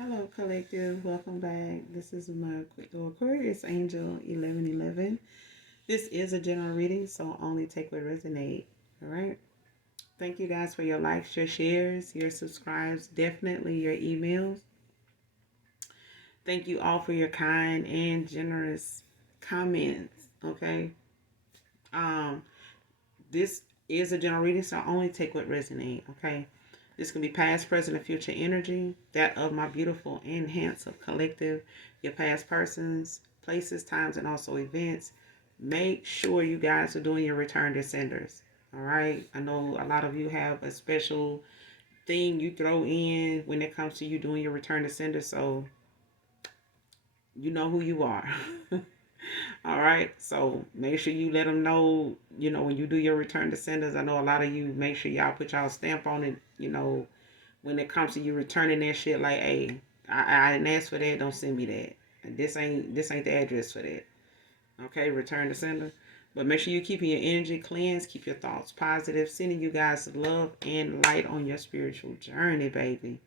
Hello, collective. Welcome back. This is my Aquarius Angel 1111. This is a general reading, so only take what resonate. All right. Thank you guys for your likes, your shares, your subscribes, definitely your emails. Thank you all for your kind and generous comments. Okay. Um, this is a general reading, so only take what resonate. Okay. This can be past, present, and future energy, that of my beautiful and handsome collective, your past persons, places, times, and also events. Make sure you guys are doing your return to senders. All right. I know a lot of you have a special thing you throw in when it comes to you doing your return to sender, so you know who you are. All right. So make sure you let them know, when you do your return to senders. I know a lot of you make sure y'all put y'all stamp on it, when it comes to you returning that shit, like, hey, I didn't ask for that, don't send me that. And this ain't the address for that. Okay, return to sender. But make sure you're keeping your energy cleansed, keep your thoughts positive, sending you guys love and light on your spiritual journey, baby.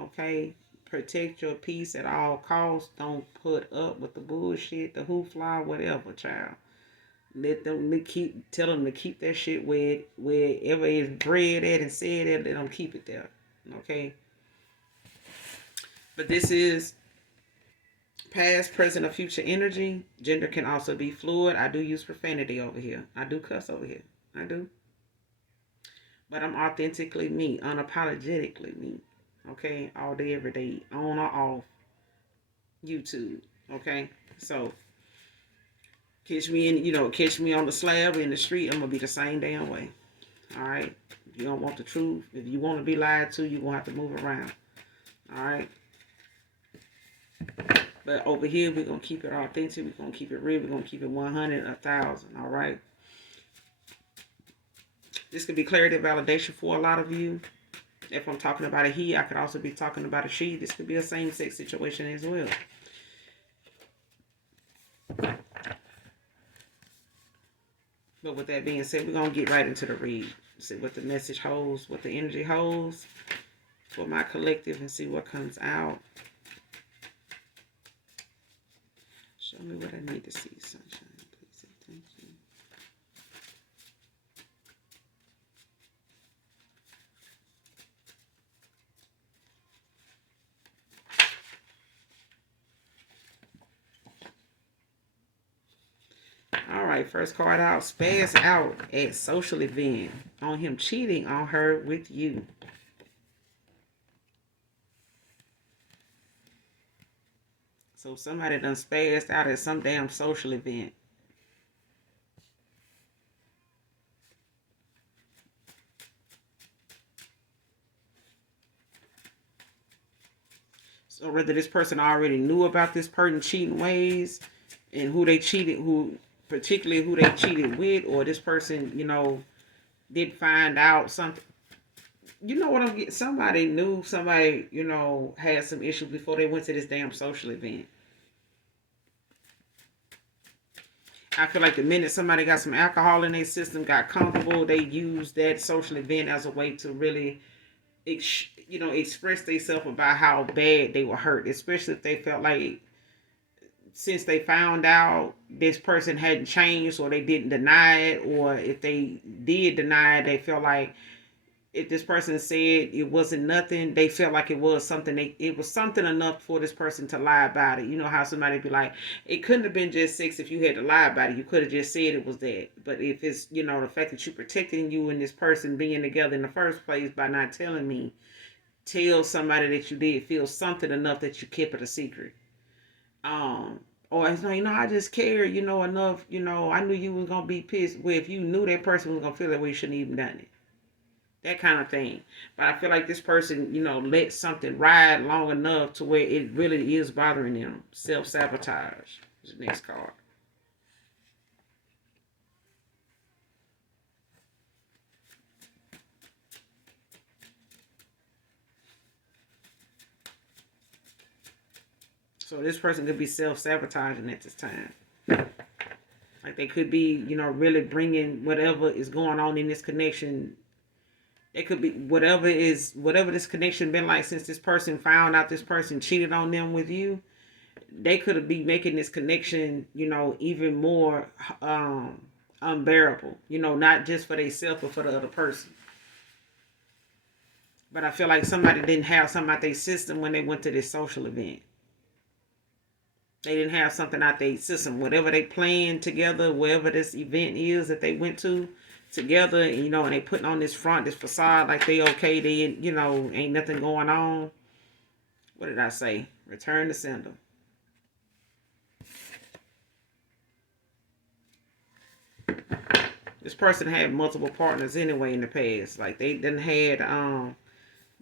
Okay? Protect your peace at all costs. Don't put up with the bullshit, the hoopla, whatever, child. Let them tell them to keep that shit wherever it's bred at and said at, let them keep it there. Okay? But this is past, present, or future energy. Gender can also be fluid. I do use profanity over here. I do cuss over here. I do. But I'm authentically me, unapologetically me. Okay? All day, every day, on or off YouTube. Okay? So catch me on the slab or in the street, I'm gonna be the same damn way. Alright? If you don't want the truth, if you want to be lied to, you're gonna have to move around. Alright? But over here, we're going to keep it authentic. We're going to keep it real. We're going to keep it 100, 1,000. All right. This could be clarity and validation for a lot of you. If I'm talking about a he, I could also be talking about a she. This could be a same-sex situation as well. But with that being said, we're going to get right into the read. See what the message holds, what the energy holds for my collective, and see what comes out. Show me what I need to see, sunshine. Please, thank you. All right, first card out. Spaz out at social event on him cheating on her with you. So somebody done spazzed out at some damn social event. So whether this person already knew about this person cheating ways and particularly who they cheated with, or this person, did find out something. You know what I'm getting? Somebody knew somebody, had some issues before they went to this damn social event. I feel like the minute somebody got some alcohol in their system, got comfortable, they used that social event as a way to really, express themselves about how bad they were hurt, especially if they felt like since they found out this person hadn't changed, or they didn't deny it, or if they did deny it, they felt like if this person said it wasn't nothing, they felt like it was something. It was something enough for this person to lie about it. You know how somebody be like, it couldn't have been just sex if you had to lie about it. You could have just said it was that. But if it's, the fact that you're protecting you and this person being together in the first place by not telling me, tell somebody that you did feel something enough that you kept it a secret. Um, or it's like, I just cared, enough, I knew you was gonna be pissed. Well, if you knew that person was gonna feel that way, you shouldn't even done it. That kind of thing. But I feel like this person, let something ride long enough to where it really is bothering them. Self-sabotage is the next card. So this person could be self-sabotaging at this time. Like they could be, really bringing whatever is going on in this connection, It could be whatever this connection been like since this person found out this person cheated on them with you. They could be making this connection, even more unbearable. Not just for themselves but for the other person. But I feel like somebody didn't have something out their system when they went to this social event. They didn't have something out their system. Whatever they planned together, wherever this event is that they went to together, and they putting on this front, this facade like they okay, they, ain't nothing going on. What did I say? Return to sender. This person had multiple partners anyway in the past. Like they done had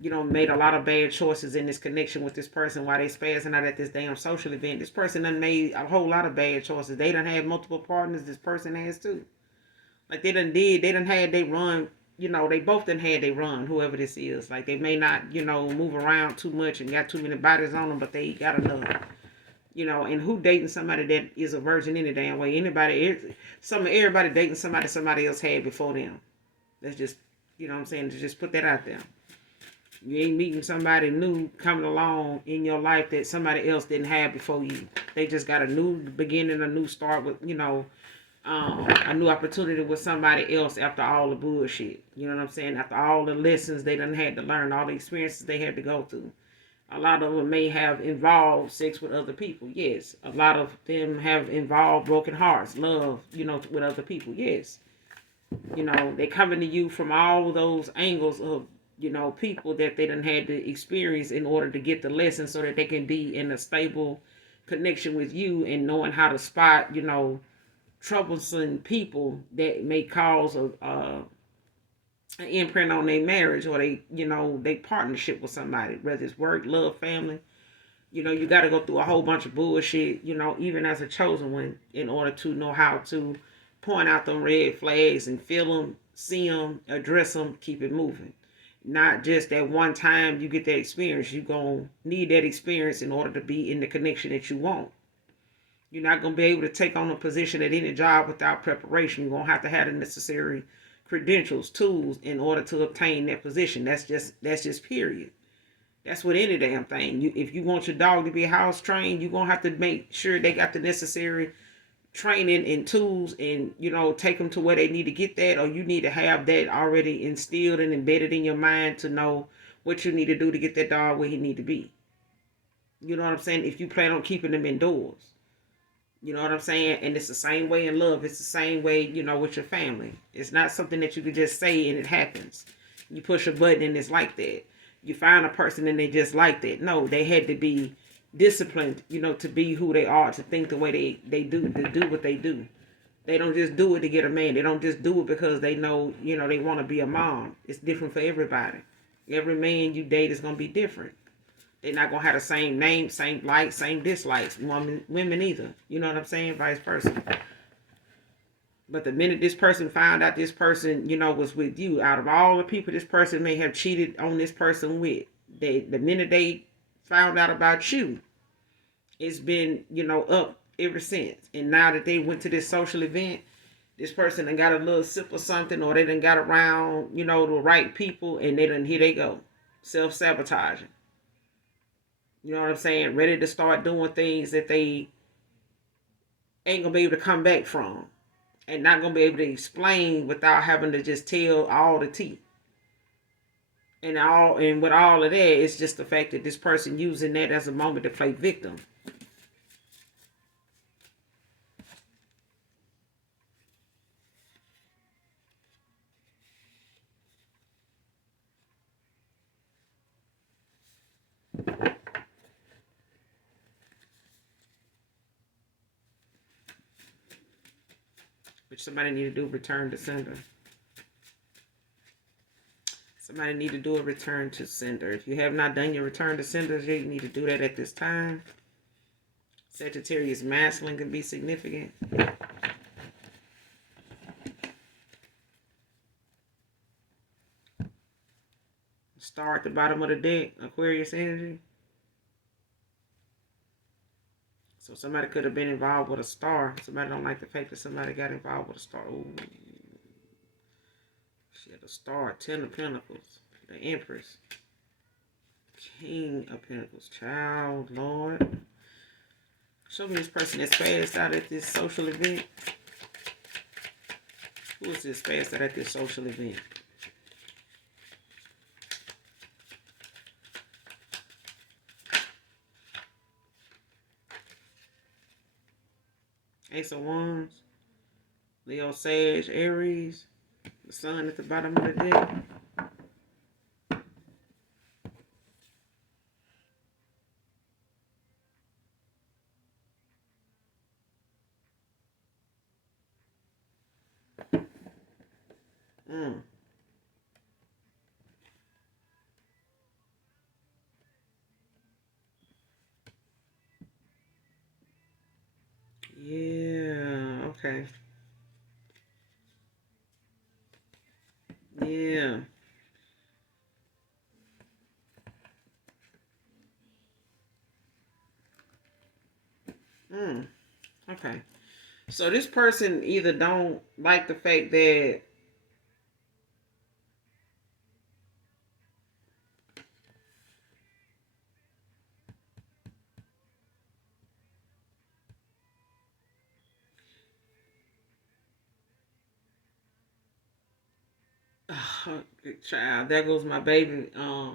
made a lot of bad choices in this connection with this person while they spazzing out at this damn social event. This person done made a whole lot of bad choices. They done had multiple partners. This person has too. Like they done had they run, they both done had they run, whoever this is. Like they may not, move around too much and got too many bodies on them, but they got enough. And who dating somebody that is a virgin any damn way? Everybody dating somebody else had before them. That's just, what I'm saying, to just put that out there. You ain't meeting somebody new coming along in your life that somebody else didn't have before you. They just got a new beginning, a new start with, a new opportunity with somebody else after all the bullshit. You know what I'm saying? After all the lessons they done had to learn, all the experiences they had to go through. A lot of them may have involved sex with other people. Yes. A lot of them have involved broken hearts, love, with other people. Yes. They coming to you from all those angles of, people that they done had to experience in order to get the lesson so that they can be in a stable connection with you and knowing how to spot, troublesome people that may cause an imprint on their marriage or they partnership with somebody, whether it's work, love, family. You got to go through a whole bunch of bullshit, even as a chosen one, in order to know how to point out them red flags and feel them, see them, address them, keep it moving. Not just that one time you get that experience. You're going to need that experience in order to be in the connection that you want. You're not going to be able to take on a position at any job without preparation. You're going to have the necessary credentials, tools in order to obtain that position. That's just period. That's with any damn thing. If you want your dog to be house trained, you're going to have to make sure they got the necessary training and tools and, take them to where they need to get that, or you need to have that already instilled and embedded in your mind to know what you need to do to get that dog where he need to be. You know what I'm saying? If you plan on keeping them indoors. You know what I'm saying? And it's the same way in love. It's the same way, with your family. It's not something that you can just say and it happens. You push a button and it's like that. You find a person and they just like that. No, they had to be disciplined, to be who they are, to think the way they do, to do what they do. They don't just do it to get a man. They don't just do it because they know, they want to be a mom. It's different for everybody. Every man you date is going to be different. They're not going to have the same name, same likes, same dislikes. Women either. You know what I'm saying? Vice versa. But the minute this person found out this person, was with you, out of all the people this person may have cheated on this person with, the minute they found out about you, it's been, up ever since. And now that they went to this social event, this person done got a little sip of something, or they done got around, the right people, and here they go. Self-sabotaging. You know what I'm saying? Ready to start doing things that they ain't going to be able to come back from. And not going to be able to explain without having to just tell all the tea. And with all of that, it's just the fact that this person using that as a moment to play victim. Which somebody need to do return to sender. Somebody need to do a return to sender. If you have not done your return to senders yet, you need to do that at this time. Sagittarius masculine can be significant. Star at the bottom of the deck, Aquarius energy. So somebody could have been involved with a star. Somebody don't like the fact that somebody got involved with a star. Ooh. She had the Star, Ten of Pentacles, the Empress, King of Pentacles, Child, Lord. Show me this person that's passed out at this social event. Who is this passed out at this social event? Ace of Wands, Leo, Sage, Aries, the Sun at the bottom of the deck. Mm. Yeah, okay. Yeah. Mm. Okay. So this person either don't like the fact that child, there goes my baby. I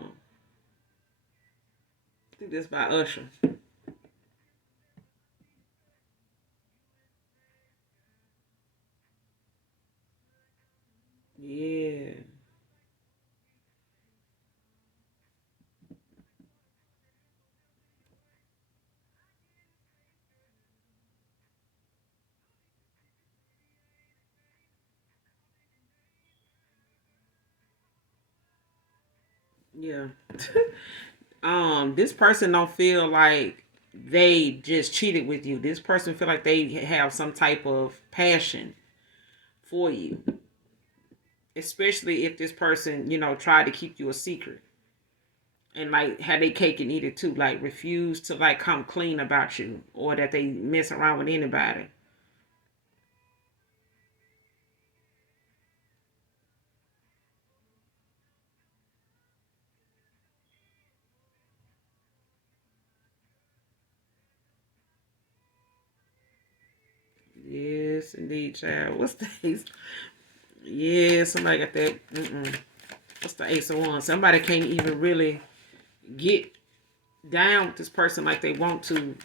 think that's by Usher. Yeah. Yeah. This person don't feel like they just cheated with you. This person feel like they have some type of passion for you. Especially if this person, tried to keep you a secret. And like had they cake and eat it too. Like refuse to like come clean about you. Or that they mess around with anybody. Yes, indeed, child. What's the ace? Yeah, somebody got that. What's the ace of wands? Somebody can't even really get down with this person like they want to.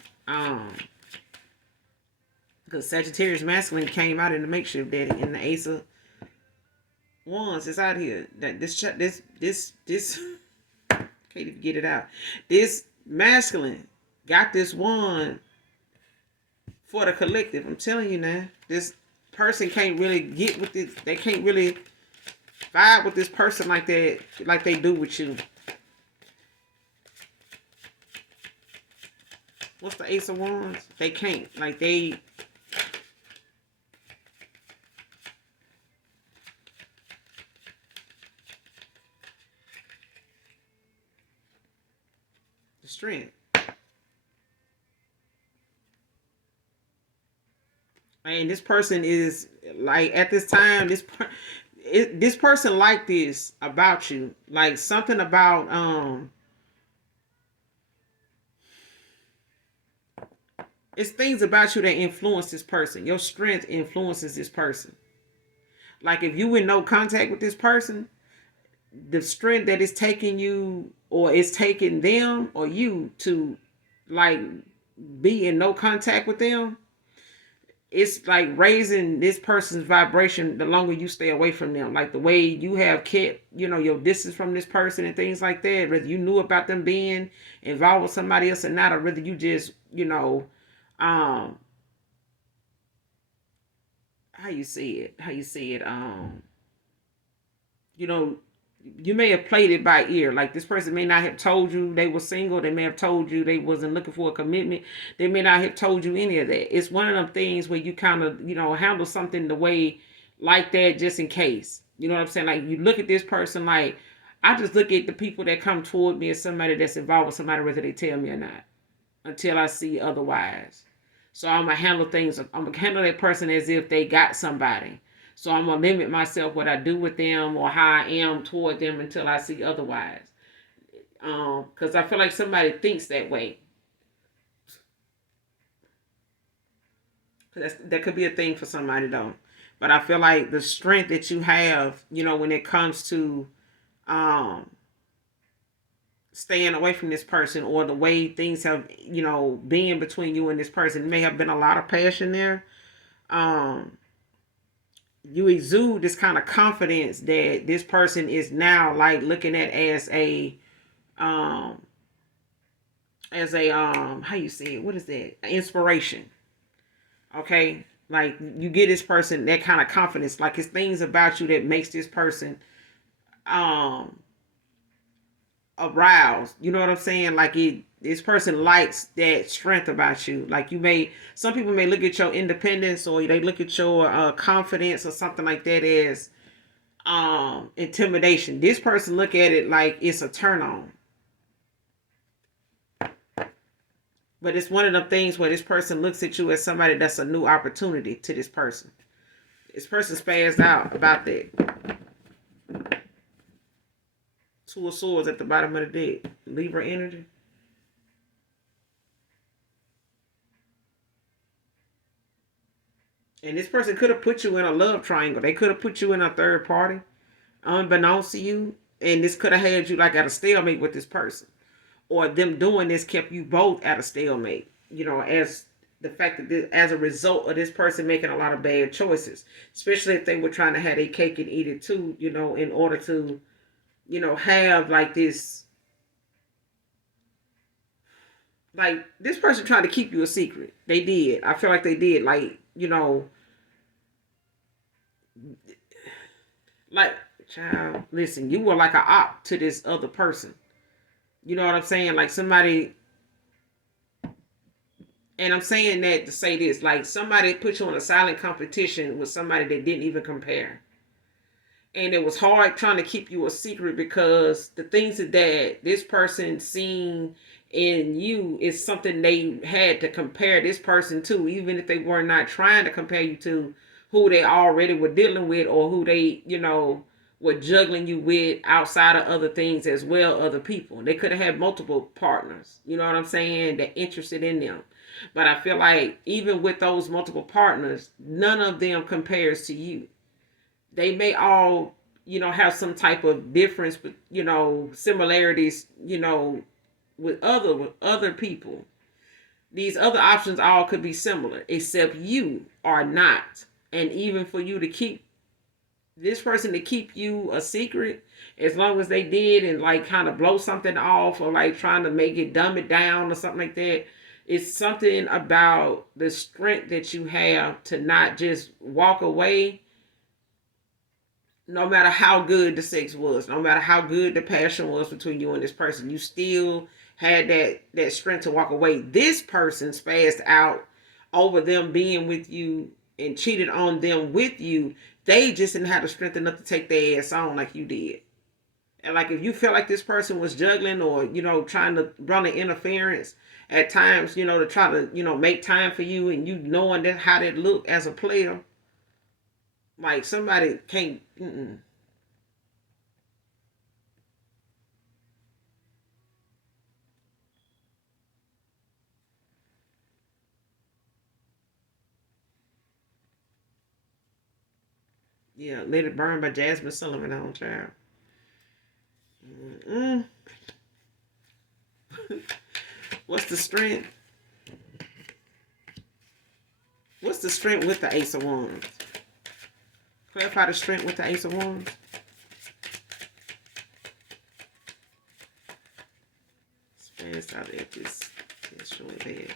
Because Sagittarius masculine came out in the makeshift daddy, and the ace of wands is out here. That this can't even get it out. This masculine got this wand for the collective. I'm telling you now, this person can't really get with it. They can't really vibe with this person like that, like they do with you. What's the ace of wands? They can't. Like they. The strength. And this person is like at this time, this person like this about you, like something about it's things about you that influence this person. Your strength influences this person. Like if you in no contact with this person, the strength that is taking you or is taking them or you to like be in no contact with them, it's like raising this person's vibration the longer you stay away from them. Like the way you have kept, your distance from this person and things like that. Whether you knew about them being involved with somebody else or not, or whether you just, um, how you see it, you know, you may have played it by ear. Like this person may not have told you they were single. They may have told you they wasn't looking for a commitment. They may not have told you any of that. It's one of them things where you kind of, handle something the way like that just in case. You know what I'm saying? Like you look at this person like, I just look at the people that come toward me as somebody that's involved with somebody, whether they tell me or not, until I see otherwise. So I'm going to handle things. I'm going to handle that person as if they got somebody. So I'm going to limit myself what I do with them or how I am toward them until I see otherwise. Because I feel like somebody thinks that way. That could be a thing for somebody though. But I feel like the strength that you have, when it comes to um, staying away from this person, or the way things have, been between you and this person, it may have been a lot of passion there. Um, you exude this kind of confidence that this person is now like looking at um, as a how you say it? What is that? Inspiration. Okay, like you get this person that kind of confidence, like it's things about you that makes this person um aroused. You know what I'm saying? Like this person likes that strength about you. Like some people may look at your independence, or they look at your confidence or something like that as intimidation. This person look at it like it's a turn on. But it's one of them things where this person looks at you as somebody that's a new opportunity to this person. This person spazzed out about that. Two of Swords at the bottom of the deck. Libra energy. And this person could have put you in a love triangle. They could have put you in a third party, unbeknownst to you. And this could have had you like at a stalemate with this person. Or them doing this kept you both at a stalemate. As the fact that as a result of this person making a lot of bad choices. Especially if they were trying to have a cake and eat it too, in order to, have like this. Like this person tried to keep you a secret. They did. I feel like they did. Like, child, listen, you were like a op to this other person. You know what I'm saying? Like somebody, and I'm saying that to say this, like somebody put you in a silent competition with somebody that didn't even compare. And it was hard trying to keep you a secret because the things that this person seen in you is something they had to compare this person to, even if they were not trying to compare you to who they already were dealing with, or who they, were juggling you with outside of other things as well, other people. They could have had multiple partners, you know what I'm saying, that interested in them. But I feel like even with those multiple partners, none of them compares to you. They may all, have some type of difference, but similarities, with other people. These other options all could be similar, except you are not. And even for you to keep this person to keep you a secret, as long as they did and like kind of blow something off, or like trying to make it dumb it down or something like that, it's something about the strength that you have to not just walk away. No matter how good the sex was, no matter how good the passion was between you and this person, you still had that strength to walk away. This person spazzed out over them being with you and cheated on them with you. They just didn't have the strength enough to take their ass on like you did. And like if you felt like this person was juggling, or trying to run an interference at times, to try to make time for you, and you knowing that how that looked as a player, like somebody can't. Yeah, Let It Burn by Jasmine Sullivan on, child. Mm-mm. What's the strength? What's the strength with the Ace of Wands? Clarify the strength with the Ace of Wands. Spaz out there, this is showing bad.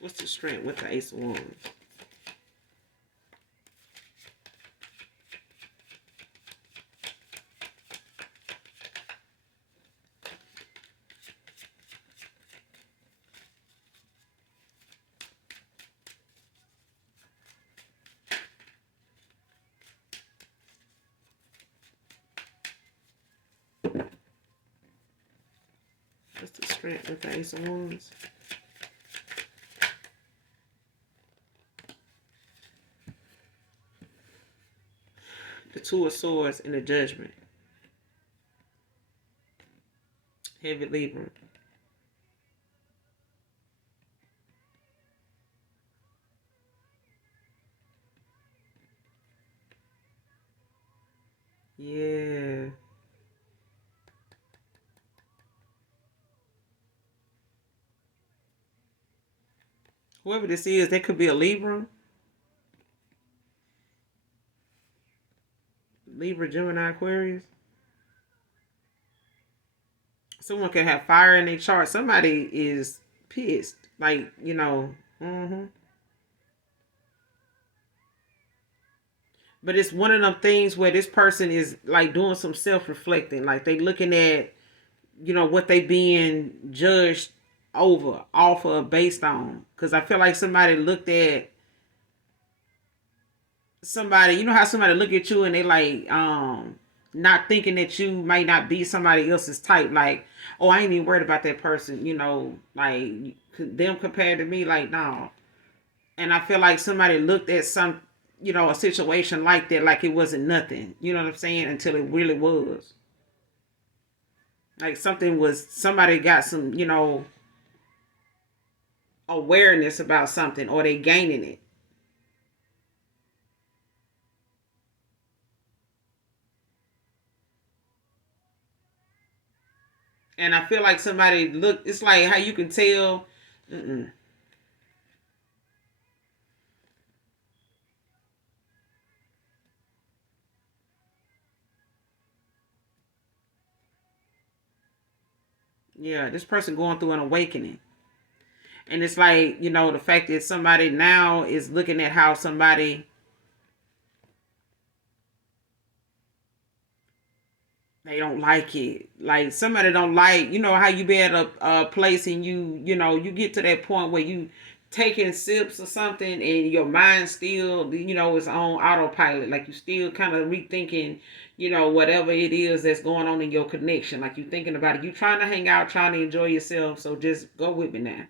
What's the strength with the Ace of Wands? What's the strength with the Ace of Wands? The Two of Swords and the Judgment. Heavy Libra. Yeah. Whoever this is, they could be a Libra. Libra, Gemini, Aquarius. Someone could have fire in their chart. Somebody is pissed. Like, you know. But it's one of them things where this person is like doing some self-reflecting. Like they looking at, what they being judged over, off of, based on. Because I feel like somebody looked at somebody, how somebody look at you and they like, not thinking that you might not be somebody else's type. Like, oh, I ain't even worried about that person, like them compared to me, like, no. And I feel like somebody looked at some, a situation like that, like it wasn't nothing, you know what I'm saying, until it really was. Like somebody got some, awareness about something, or they gaining it. And I feel like somebody look. It's like how you can tell. Mm-mm. Yeah, this person going through an awakening, and it's like, the fact that somebody now is looking at how somebody, they don't like it. Like somebody don't like, how you be at a place and you get to that point where you taking sips or something and your mind still, is on autopilot. Like you still kind of rethinking, whatever it is that's going on in your connection. Like you thinking about it. You trying to hang out, trying to enjoy yourself. So just go with me now.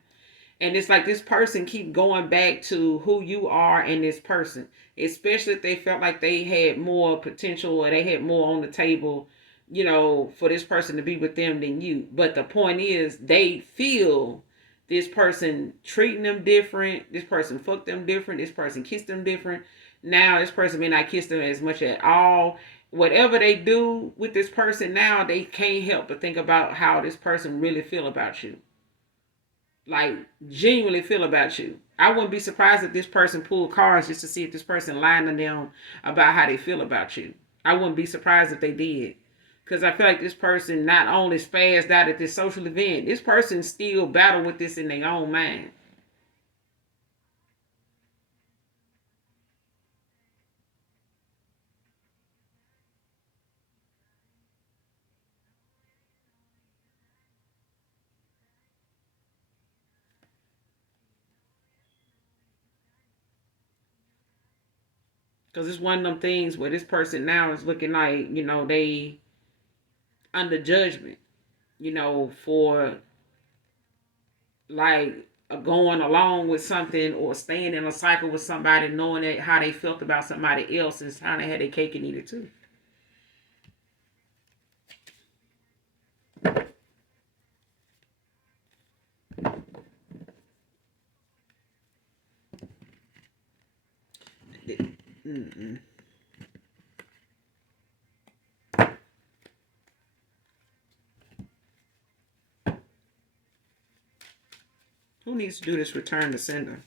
And it's like this person keep going back to who you are and this person, especially if they felt like they had more potential or they had more on the table, for this person to be with them than you. But the point is, they feel this person treating them different, this person fucked them different, this person kissed them different. Now this person may not kiss them as much at all. Whatever they do with this person now, they can't help but think about how this person really feel about you, like genuinely feel about you. I wouldn't be surprised if this person pulled cards just to see if this person lying to them about how they feel about you. I wouldn't be surprised if they did. Because I feel like this person not only spazzed out at this social event, this person still battle with this in their own mind. Because it's one of them things where this person now is looking like, they under judgment, for like going along with something or staying in a cycle with somebody, knowing that how they felt about somebody else is kind of had their cake and eat it too. Mm-mm. Who needs to do this return to sender?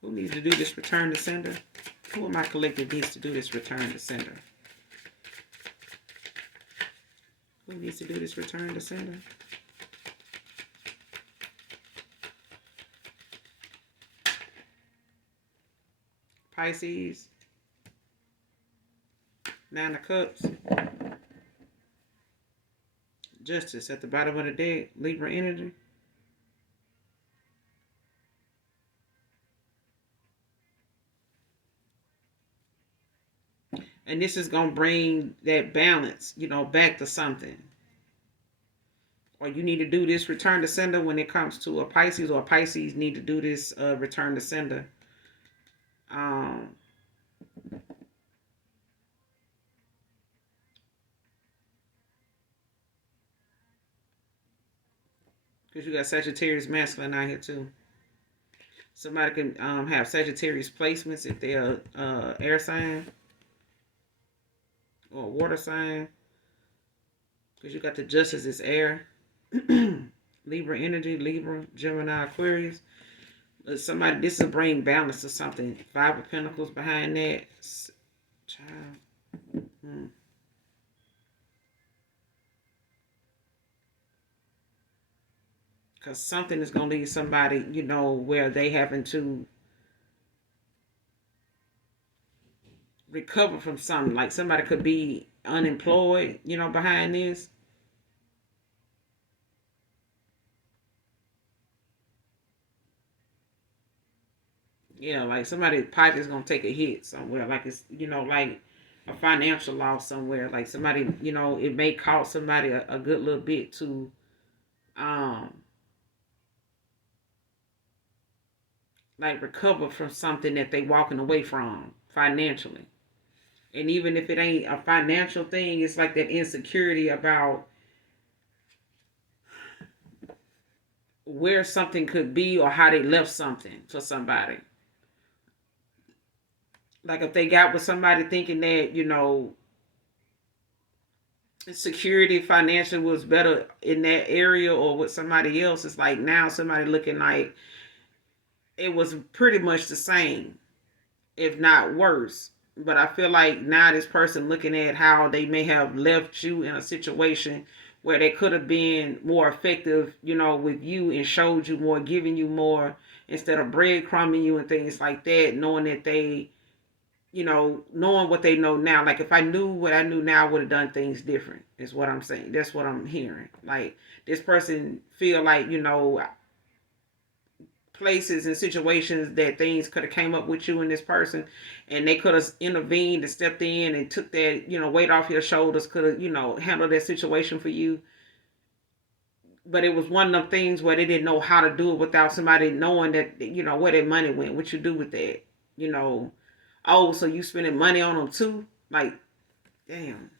Who needs to do this return to sender? Who in my collective needs to do this return to sender? Who needs to do this return to sender? Pisces, Nine of Cups, Justice at the bottom of the deck, Libra energy. And this is going to bring that balance, back to something. or you need to do this return to sender when it comes to a Pisces, or a Pisces need to do this return to sender. Um, because you got Sagittarius masculine out here too. Somebody can have Sagittarius placements if they're air sign or water sign. Because you got the Justice is air. Libra energy, Libra, Gemini, Aquarius. Somebody, this will bring balance to something. Five of Pentacles behind that. Child. Because something is going to leave somebody, where they having to recover from something. Like somebody could be unemployed, behind this. Yeah, like somebody's pocket is gonna take a hit somewhere. Like it's like a financial loss somewhere. Like somebody, it may cost somebody a good little bit to um like recover from something that they walking away from financially. And even if it ain't a financial thing, it's like that insecurity about where something could be or how they left something for somebody. Like if they got with somebody thinking that, security financial was better in that area or with somebody else, it's like now somebody looking like it was pretty much the same, if not worse. But I feel like now this person looking at how they may have left you in a situation where they could have been more effective, with you and showed you more, giving you more instead of breadcrumbing you and things like that, knowing that they, knowing what they know now. Like if I knew what I knew now, I would have done things different, is what I'm saying. That's what I'm hearing. Like this person feel like, places and situations that things could have came up with you and this person, and they could have intervened and stepped in and took that, weight off your shoulders, could have, handled that situation for you. But it was one of them things where they didn't know how to do it without somebody knowing that, where their money went, what you do with that, oh, so you spending money on them too? Like, damn.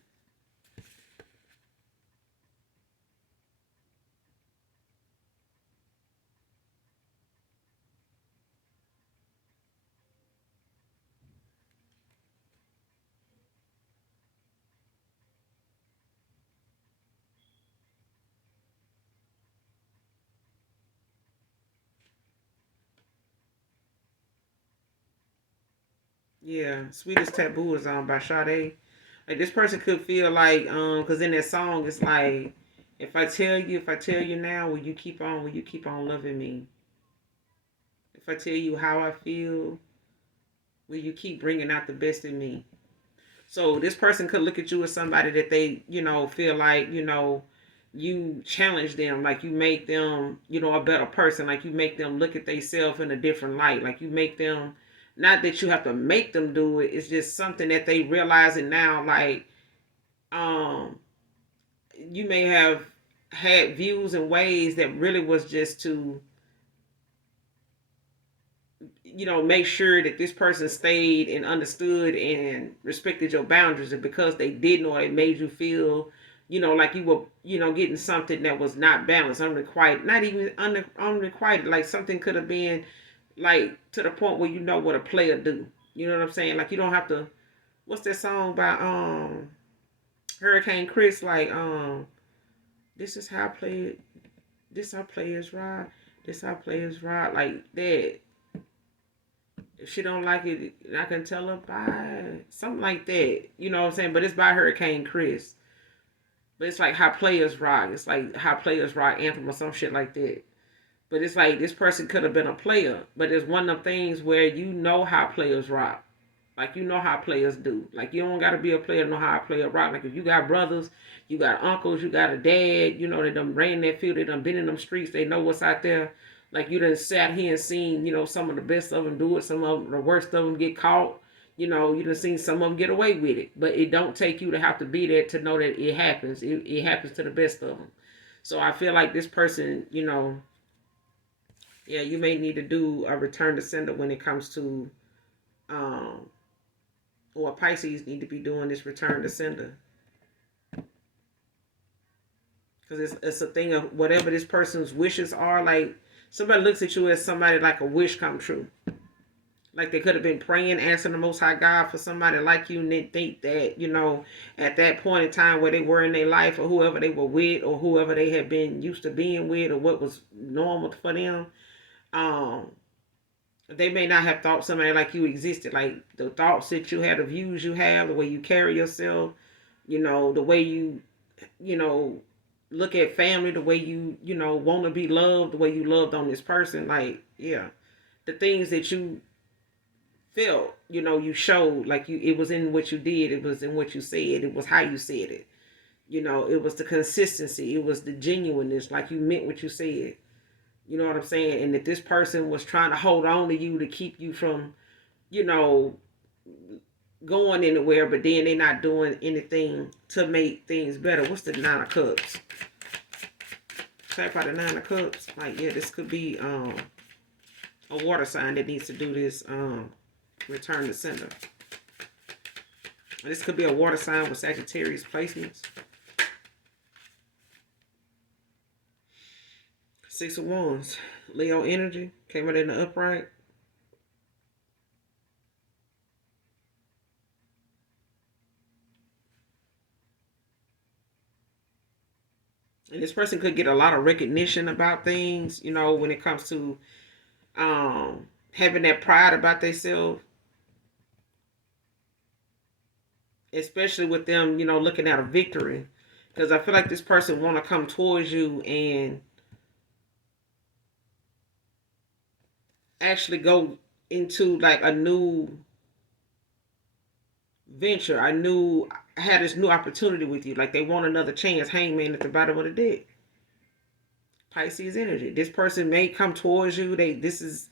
Yeah, Sweetest Taboo is on by Sade. Like this person could feel like, because in that song it's like, if I tell you now, will you keep on loving me? If I tell you how I feel, will you keep bringing out the best in me? So this person could look at you as somebody that they, feel like, you challenge them, like you make them, a better person, like you make them look at themselves in a different light, like you make them, not that you have to make them do it, it's just something that they realizing now, like, um, you may have had views and ways that really was just to, make sure that this person stayed and understood and respected your boundaries. And because they didn't, or it made you feel, like you were, getting something that was not balanced, unrequited, not even unrequited. Like something could have been like to the point where you know what a player do. You know what I'm saying? Like you don't have to. What's that song by Hurricane Chris? Like this is how play. This how players ride. This how players ride. Like that. If she don't like it, I can tell her bye. Something like that. You know what I'm saying? But it's by Hurricane Chris. But it's like how players rock. It's like how players rock anthem or some shit like that. But it's like this person could have been a player. But it's one of the things where you know how players rock. Like you know how players do. Like you don't gotta be a player to know how a player rock. Like if you got brothers, you got uncles, you got a dad, they done ran that field, they done been in them streets, they know what's out there. Like you done sat here and seen, some of the best of them do it, some of them, the worst of them get caught. You done seen some of them get away with it. But it don't take you to have to be there to know that it happens. It happens to the best of them. So I feel like this person, yeah, you may need to do a return to sender when it comes to, um, or Pisces need to be doing this return to sender. Because it's a thing of whatever this person's wishes are. Like, somebody looks at you as somebody like a wish come true. Like they could have been praying, asking the Most High God for somebody like you, and they think that, at that point in time where they were in their life, or whoever they were with, or whoever they had been used to being with, or what was normal for them, um, they may not have thought somebody like you existed. Like the thoughts that you have, the views you have, the way you carry yourself, the way you know, look at family, the way you want to be loved, the way you loved on this person. Like, yeah, the things that you felt, you showed, like it was in what you did, it was in what you said, it was how you said it. It was the consistency, it was the genuineness, like you meant what you said. You know what I'm saying? And that this person was trying to hold on to you to keep you from, you know, going anywhere, but then they're not doing anything to make things better. What's the Nine of Cups? Type out the Nine of Cups. Like, yeah, this could be a water sign that needs to do this return to sender. This could be a water sign with Sagittarius placements. Six of Wands. Leo energy. Came out in the upright. And this person could get a lot of recognition about things, when it comes to having that pride about themselves. Especially with them, looking at a victory. Because I feel like this person want to come towards you and actually go into like a new venture. Had this new opportunity with you. Like they want another chance. Hangman at the bottom of the deck. Pisces energy. This person may come towards you. This is,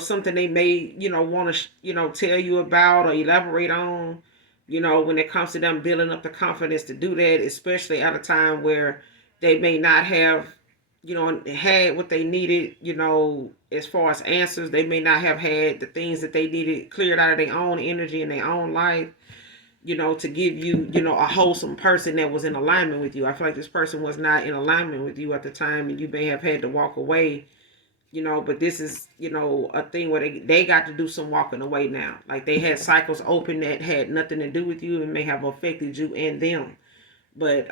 something they may, want to, tell you about or elaborate on. When it comes to them building up the confidence to do that, especially at a time where they may not have, had what they needed, as far as answers. They may not have had the things that they needed cleared out of their own energy in their own life, to give you, a wholesome person that was in alignment with you. I feel like this person was not in alignment with you at the time, and you may have had to walk away, but this is, a thing where they got to do some walking away now. Like they had cycles open that had nothing to do with you and may have affected you and them. But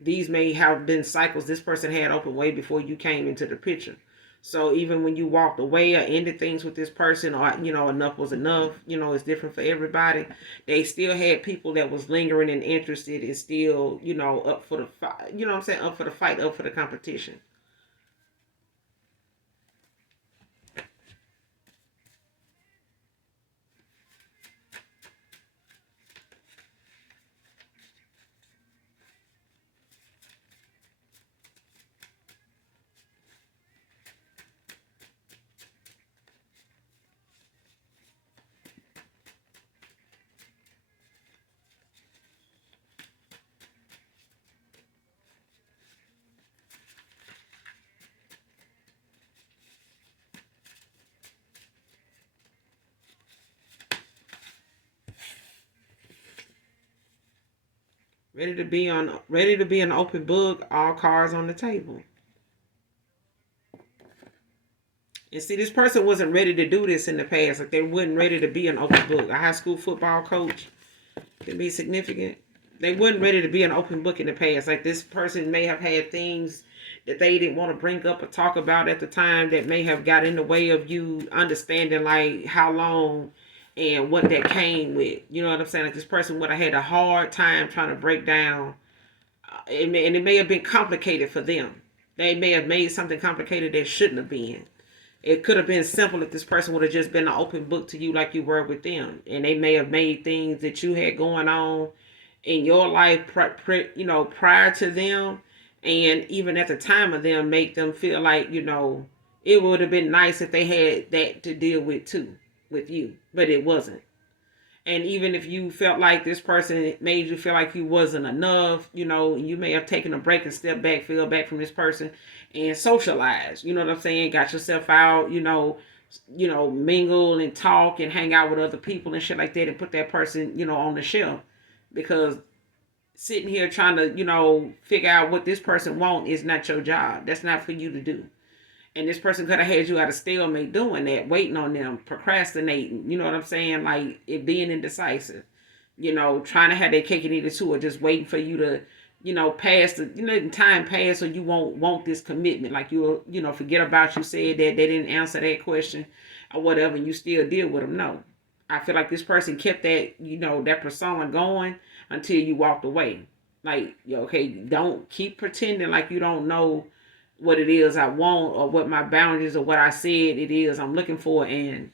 these may have been cycles this person had open way before you came into the picture. So even when you walked away or ended things with this person, or enough was enough, it's different for everybody. They still had people that was lingering and interested and still, up for the fight. You know what I'm saying? Up for the fight, up for the competition. Ready to be an open book, all cards on the table. And see, this person wasn't ready to do this in the past. Like they weren't ready to be an open book. A high school football coach can be significant. They weren't ready to be an open book in the past. Like this person may have had things that they didn't want to bring up or talk about at the time that may have got in the way of you understanding like how long and what that came with. You know what I'm saying? Like this person would have had a hard time trying to break down, and it may have been complicated for them. They may have made something complicated that shouldn't have been. It could have been simple if this person would have just been an open book to you like you were with them. And they may have made things that you had going on in your life, prior to them. And even at the time of them, make them feel like, it would have been nice if they had that to deal with too, with you. But it wasn't. And even if you felt like this person made you feel like you wasn't enough, you may have taken a break and stepped back, fell back from this person and socialize. You know what I'm saying? Got yourself out, mingle and talk and hang out with other people and shit like that, and put that person, on the shelf. Because sitting here trying to, figure out what this person want is not your job. That's not for you to do. And this person could have had you at a stalemate doing that, waiting on them, procrastinating. You know what I'm saying? Like it being indecisive. Trying to have their cake and eat it too, or just waiting for you to, pass the, time pass, or you won't want this commitment. Like you'll, forget about you said that they didn't answer that question or whatever, and you still deal with them. No, I feel like this person kept that, that persona going until you walked away. Like, okay, don't keep pretending like you don't know what it is I want, or what my boundaries, or what I said it is I'm looking for, and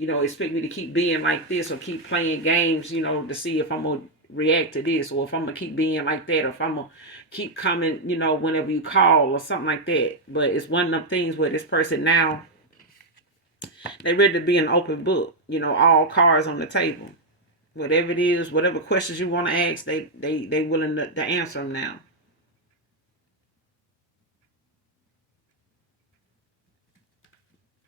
expect me to keep being like this, or keep playing games, to see if I'm gonna react to this, or if I'm gonna keep being like that, or if I'm gonna keep coming, whenever you call, or something like that. But it's one of them things where this person now, they ready to be an open book, all cards on the table. Whatever it is, whatever questions you want to ask, they willing to answer them now.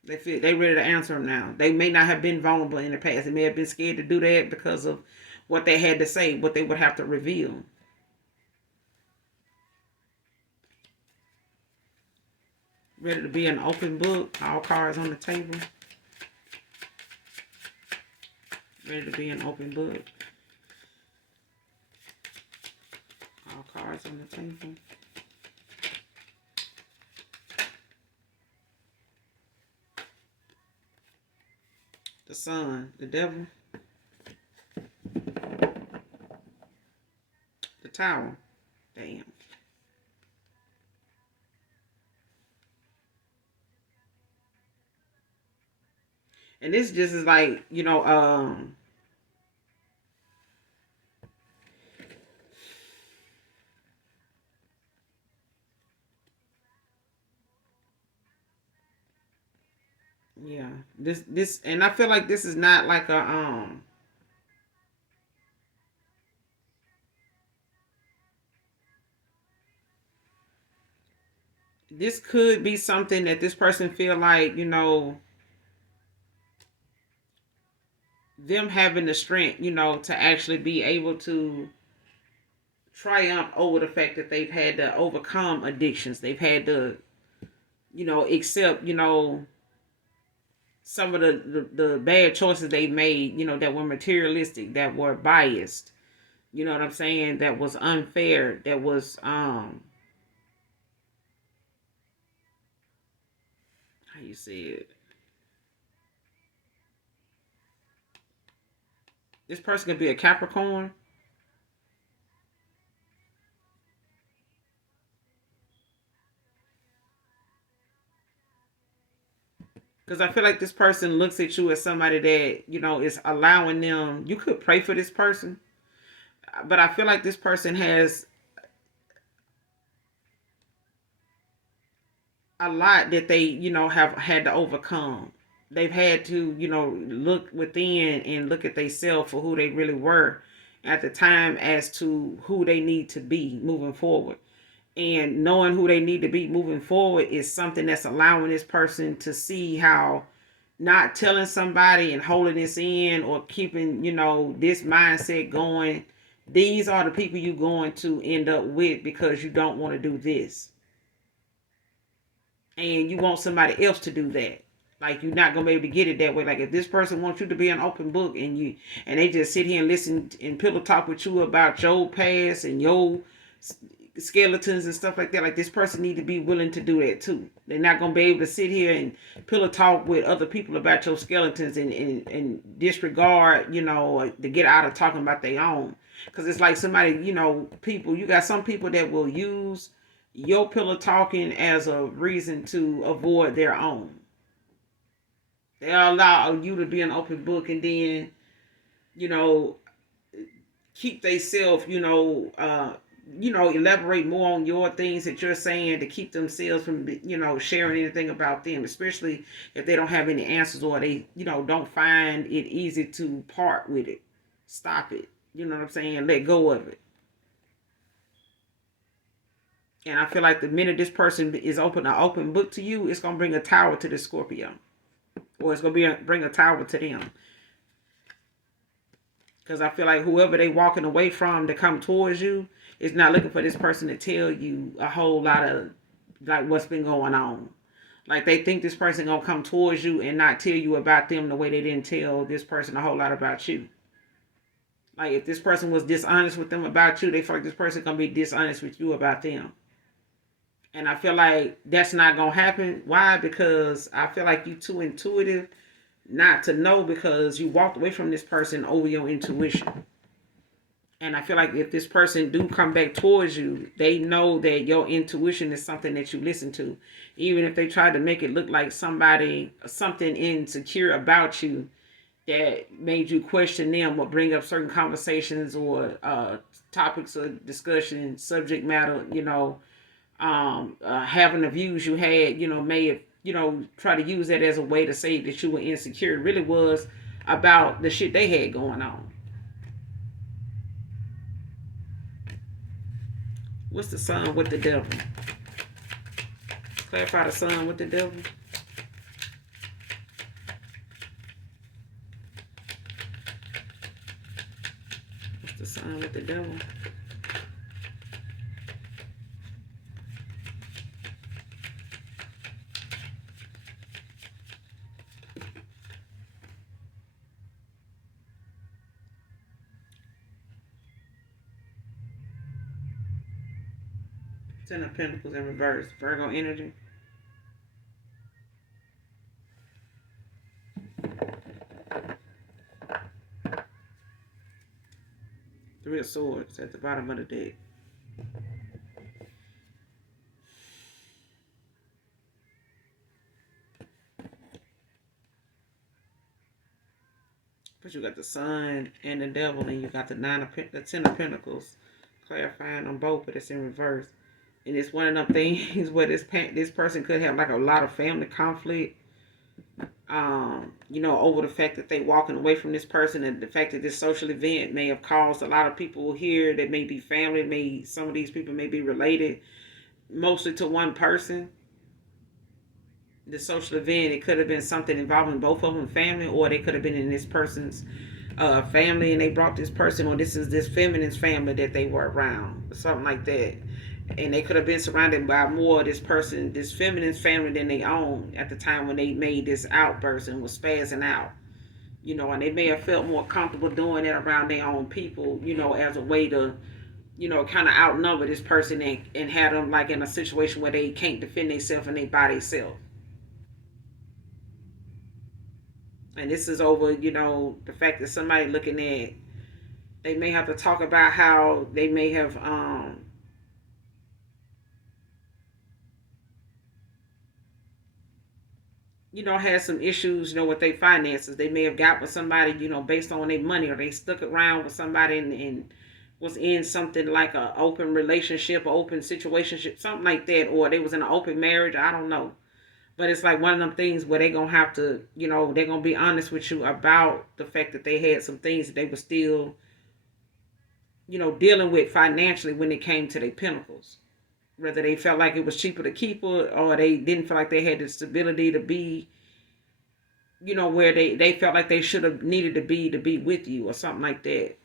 They ready to answer them now. They may not have been vulnerable in the past. They may have been scared to do that because of what they had to say, what they would have to reveal. Ready to be an open book, all cards on the table. Ready to be an open book, all cards on the table. The sun, the devil, the tower. Damn. And this just is like, yeah. This and I feel like this is not like a this could be something that this person feel like, them having the strength, to actually be able to triumph over the fact that they've had to overcome addictions. They've had to, accept, some of the bad choices they made, that were materialistic, that were biased, you know what I'm saying, that was unfair, that was how you say it. This person could be a Capricorn. Because I feel like this person looks at you as somebody that, is allowing them. You could pray for this person, but I feel like this person has a lot that they, have had to overcome. They've had to, look within and look at themselves for who they really were at the time, as to who they need to be moving forward. And knowing who they need to be moving forward is something that's allowing this person to see how not telling somebody and holding this in, or keeping, this mindset going. These are the people you're going to end up with because you don't want to do this. And you want somebody else to do that. Like you're not gonna be able to get it that way. Like if this person wants you to be an open book, and they just sit here and listen and pillow talk with you about your past and your skeletons and stuff like that, like this person need to be willing to do that too. They're not gonna be able to sit here and pillow talk with other people about your skeletons, and disregard, to get out of talking about their own. Because it's like somebody, people, you got some people that will use your pillow talking as a reason to avoid their own. They'll allow you to be an open book, and then, you know, keep they self, elaborate more on your things that you're saying, to keep themselves from, sharing anything about them, especially if they don't have any answers, or they, don't find it easy to part with it. Stop it. You know what I'm saying? Let go of it. And I feel like the minute this person is an open book to you, it's gonna bring a tower to the Scorpio, or it's gonna bring a tower to them. Because I feel like whoever they walking away from to come towards you is not looking for this person to tell you a whole lot of like what's been going on. Like they think this person gonna come towards you and not tell you about them the way they didn't tell this person a whole lot about you. Like if this person was dishonest with them about you, they feel like this person gonna be dishonest with you about them. And I feel like that's not gonna happen. Why? Because I feel like you too intuitive not to know, because you walked away from this person over your intuition. And I feel like if this person do come back towards you, they know that your intuition is something that you listen to. Even if they try to make it look like something insecure about you that made you question them or bring up certain conversations or topics of discussion, subject matter, having the views you had, may have, try to use that as a way to say that you were insecure. It really was about the shit they had going on. What's the sun with the devil? Clarify the sun with the devil. What's the sun with the devil? Ten of Pentacles in reverse. Virgo energy. Three of Swords at the bottom of the deck. But you got the sun and the devil, and you got the Ten of Pentacles, clarifying on both, but it's in reverse. And it's one of them things where this person could have like a lot of family conflict. Over the fact that they walking away from this person, and the fact that this social event may have caused a lot of people here that may be family, some of these people may be related mostly to one person. The social event, it could have been something involving both of them family, or they could have been in this person's family and they brought this person, or this is this feminine's family that they were around, something like that. And they could have been surrounded by more of this feminine's family than they own at the time when they made this outburst and was spazzing out. And they may have felt more comfortable doing it around their own people, as a way to, kind of outnumber this person and have them like in a situation where they can't defend themselves and they by themselves. And this is over, the fact that somebody looking at, they may have to talk about how they may have, had some issues, with their finances. They may have got with somebody, based on their money, or they stuck around with somebody and was in something like a open relationship, or open situationship, something like that, or they was in an open marriage. I don't know. But it's like one of them things where they're going to have to, they're going to be honest with you about the fact that they had some things that they were still, dealing with financially when it came to their pentacles. Whether they felt like it was cheaper to keep her, or they didn't feel like they had the stability to be, where they felt like they should have needed to be with you, or something like that.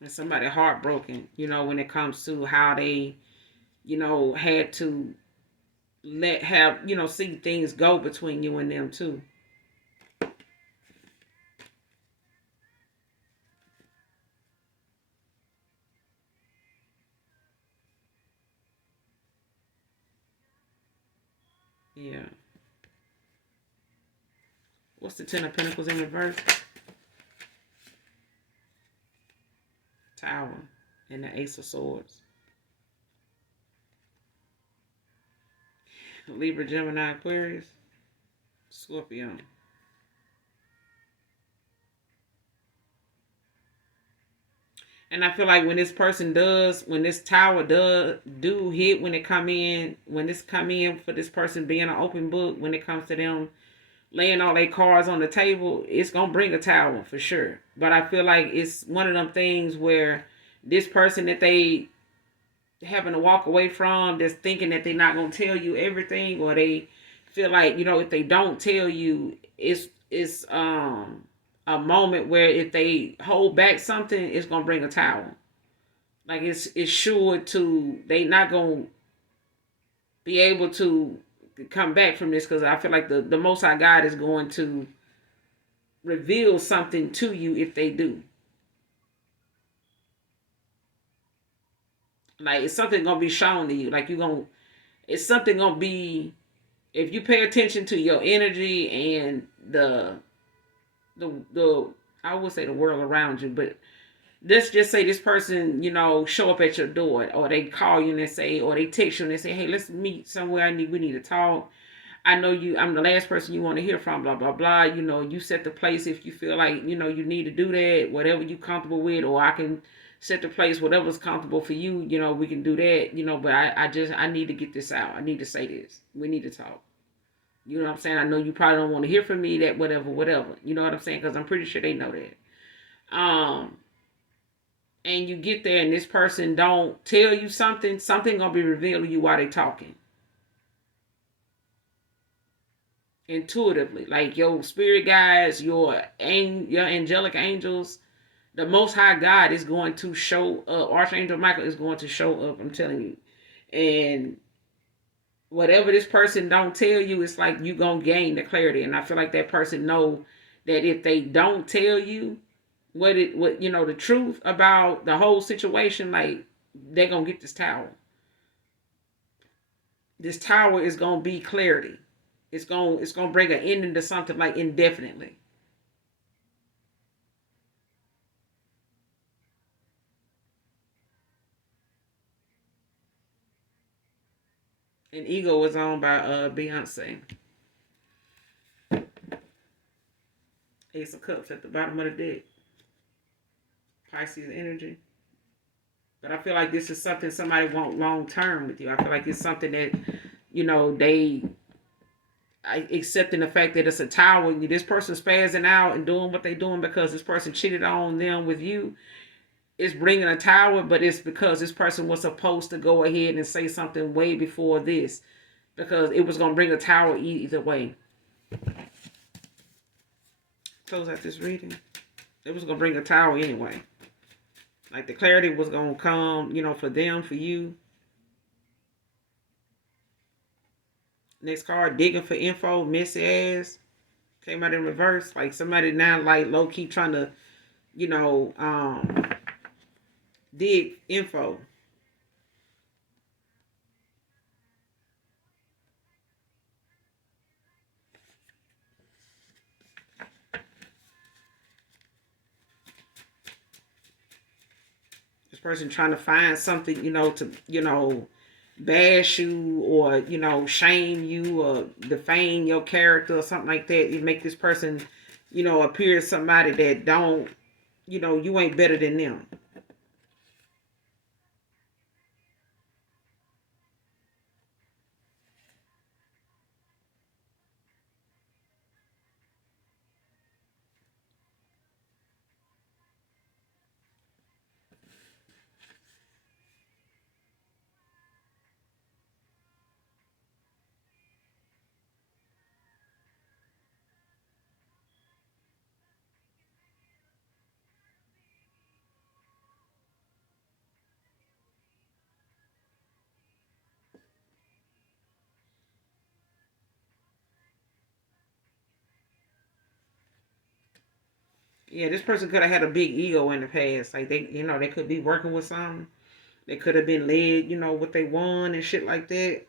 And somebody heartbroken, when it comes to how they, had to see things go between you and them too. Yeah. What's the Ten of Pentacles in reverse? Tower and the Ace of Swords. Libra, Gemini, Aquarius, Scorpio. And I feel like when this person does, when this tower do hit, when it come in, when this come in for this person being an open book, when it comes to them laying all their cards on the table, it's gonna bring a tower for sure. But I feel like it's one of them things where this person that they having to walk away from, that's thinking that they're not gonna tell you everything, or they feel like, if they don't tell you, it's a moment where if they hold back something, it's gonna bring a tower. Like it's sure to, they not gonna be able to come back from this, because I feel like the Most High God is going to reveal something to you if they do. Like it's something gonna be shown to you. Like it's something gonna be, if you pay attention to your energy and the I would say the world around you, but let's just say this person, show up at your door, or they call you and they say, or they text you and they say, hey, let's meet somewhere. We need to talk. I know I'm the last person you want to hear from, blah, blah, blah. You set the place if you feel like, you need to do that, whatever you comfortable with, or I can set the place, whatever's comfortable for you, we can do that, but I need to get this out. I need to say this. We need to talk. You know what I'm saying? I know you probably don't want to hear from me, that whatever. You know what I'm saying? Because I'm pretty sure they know that. And you get there and this person don't tell you something gonna be revealed to you while they talking. Intuitively, like your spirit guides, your angelic angels, the Most High God is going to show up. Archangel Michael is going to show up. I'm telling you, and whatever this person don't tell you, it's like you gonna gain the clarity. And I feel like that person know that if they don't tell you what the truth about the whole situation, like they're gonna get this tower. This tower is gonna be clarity. It's gonna bring an ending to something, like indefinitely. And Ego was on by Beyonce. Ace of Cups at the bottom of the deck. Pisces energy. But I feel like this is something somebody want long term with you. I feel like it's something that, they accepting the fact that it's a tower. This person spazzing out and doing what they doing because this person cheated on them with you. It's bringing a tower, but it's because this person was supposed to go ahead and say something way before this, because it was going to bring a tower either way. Close out this reading. It was going to bring a tower anyway. Like the clarity was going to come, for them, for you. Next card, digging for info, messy ass. Came out in reverse. Like somebody now, like low key trying to, dig info. This person trying to find something, to, bash you, or, shame you, or defame your character or something like that. You make this person, appear as somebody that don't, you ain't better than them. Yeah, this person could have had a big ego in the past. Like they could be working with something. They could have been led, what they won and shit like that.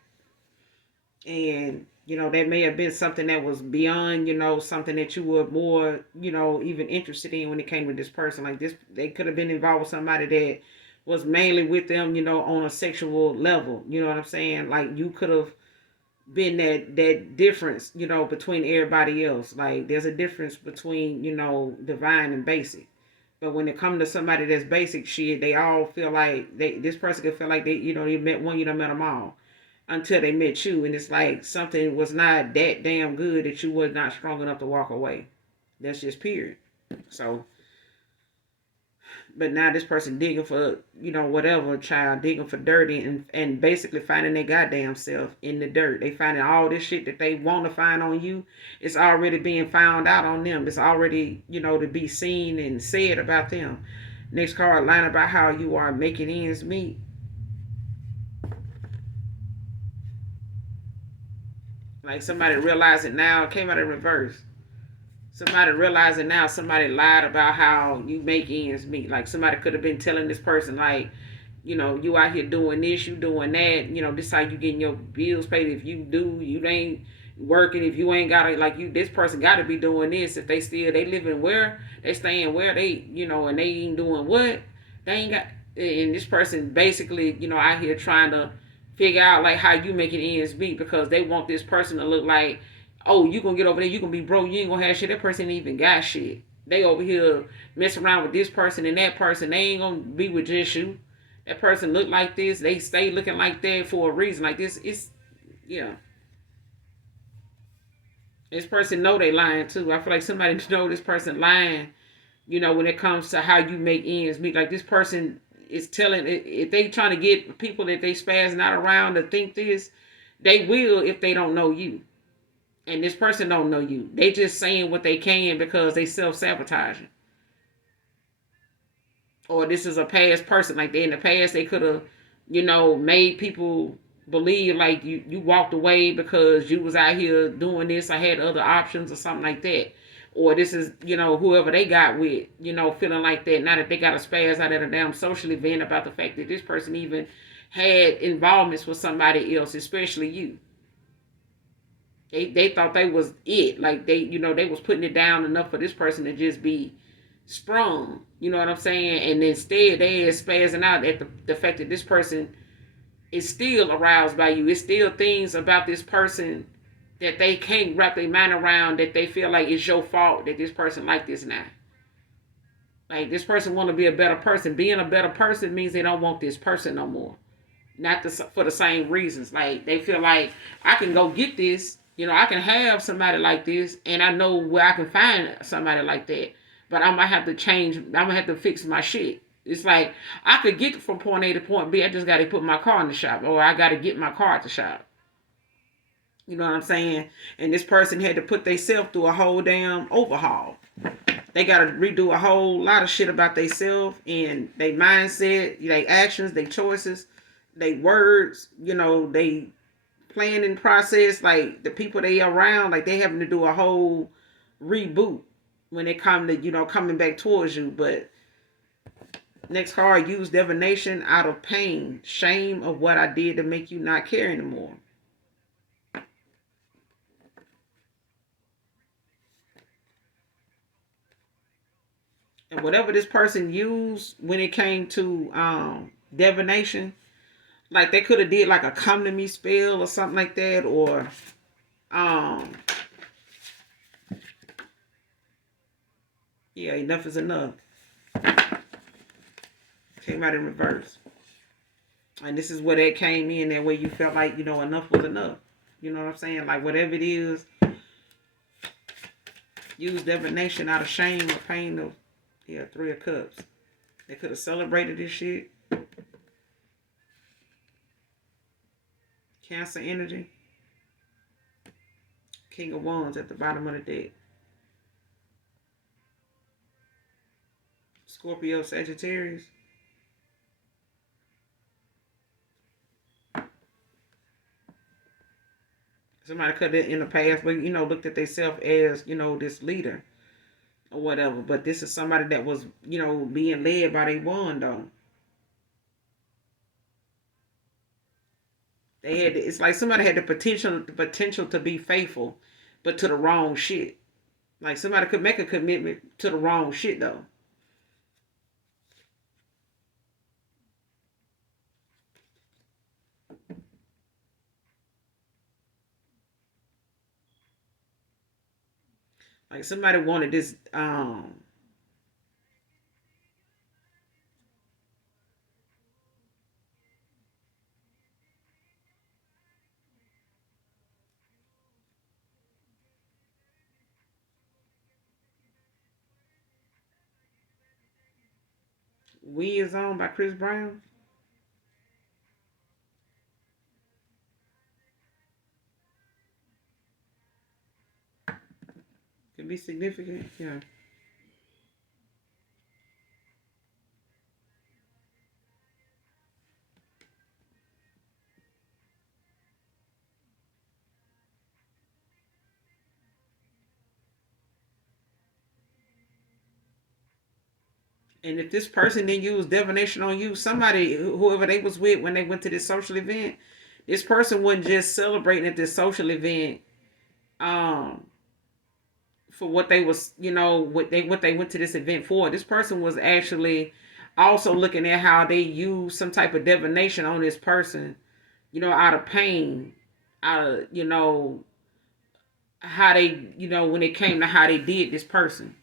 And, that may have been something that was beyond, something that you were more, even interested in when it came to this person. Like this, they could have been involved with somebody that was mainly with them, on a sexual level. You know what I'm saying? Like you could have been that difference, between everybody else. Like there's a difference between, divine and basic. But when it comes to somebody that's basic shit, they all feel like this person could feel like they met one, you done met them all until they met you, and it's like something was not that damn good that you was not strong enough to walk away. That's just period. So, but now this person digging for whatever child digging for dirty and basically finding their goddamn self in the dirt. They finding all this shit that they want to find on you. It's already being found out on them. It's already to be seen and said about them. Next card, line about how you are making ends meet. Like somebody realized it now. It came out in reverse. Somebody realizing now somebody lied about how you make ends meet. Like somebody could have been telling this person like, you out here doing this, you doing that, this how you getting your bills paid. If you do, you ain't working. If you ain't got it, like this person got to be doing this. If they living where, they staying where they, and they ain't doing what, they ain't got, and this person basically, out here trying to figure out like how you making ends meet because they want this person to look like, oh, you gonna get over there, you gonna be broke, you ain't gonna have shit. That person ain't even got shit. They over here messing around with this person and that person. They ain't gonna be with just you. That person look like this. They stay looking like that for a reason. Like this, it's yeah. This person know they lying too. I feel like somebody know this person lying. When it comes to how you make ends meet. Like this person is telling if they trying to get people that they spazzing out around to think this, they will if they don't know you. And this person don't know you. They just saying what they can because they self-sabotaging. Or this is a past person. Like they in the past they could have, made people believe like you walked away because you was out here doing this. I had other options or something like that. Or this is, whoever they got with, feeling like that. Now that they got a spaz out at a damn social event about the fact that this person even had involvements with somebody else, especially you. They thought they was it. Like they was putting it down enough for this person to just be sprung. You know what I'm saying? And instead they is spazzing out at the fact that this person is still aroused by you. It's still things about this person that they can't wrap their mind around that they feel like it's your fault that this person like this now. Like this person want to be a better person. Being a better person means they don't want this person no more. Not for the same reasons. Like they feel like I can go get this. I can have somebody like this, and I know where I can find somebody like that. But I might have to change. I'm gonna have to fix my shit. It's like I could get from point A to point B. I just got to put my car in the shop, or I got to get my car at the shop. You know what I'm saying? And this person had to put themselves through a whole damn overhaul. They got to redo a whole lot of shit about themselves and their mindset, their actions, their choices, their words. They planning process. Like the people they around, like they having to do a whole reboot when it come to coming back towards you. But next card, use divination out of pain, shame of what I did to make you not care anymore. And whatever this person used when it came to divination, like they could have did like a come to me spell or something like that, or um yeah, enough is enough. Came out in reverse. And this is where that came in, that way you felt like, enough was enough. You know what I'm saying? Like whatever it is, use divination out of shame or pain of, yeah, 3 of Cups. They could have celebrated this shit. Cancer energy. King of Wands at the bottom of the deck. Scorpio, Sagittarius. Somebody could have in the past, but looked at themselves as, this leader or whatever. But this is somebody that was, being led by their one though. It's like somebody had the potential to be faithful, but to the wrong shit. Like somebody could make a commitment to the wrong shit though. Like somebody wanted this We Is On by Chris Brown. Could be significant. Yeah. And if this person didn't use divination on you, somebody, whoever they was with when they went to this social event, this person wasn't just celebrating at this social event um for what they was, what they went to this event for. This person was actually also looking at how they use some type of divination on this person, out of pain, out of, how they, when it came to how they did this person.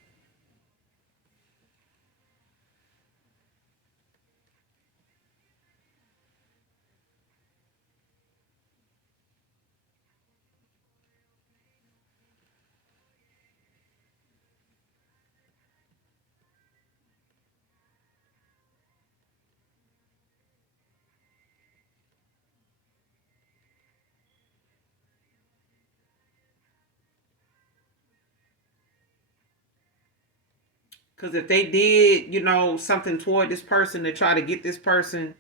Because if they did, something toward this person to try to get this person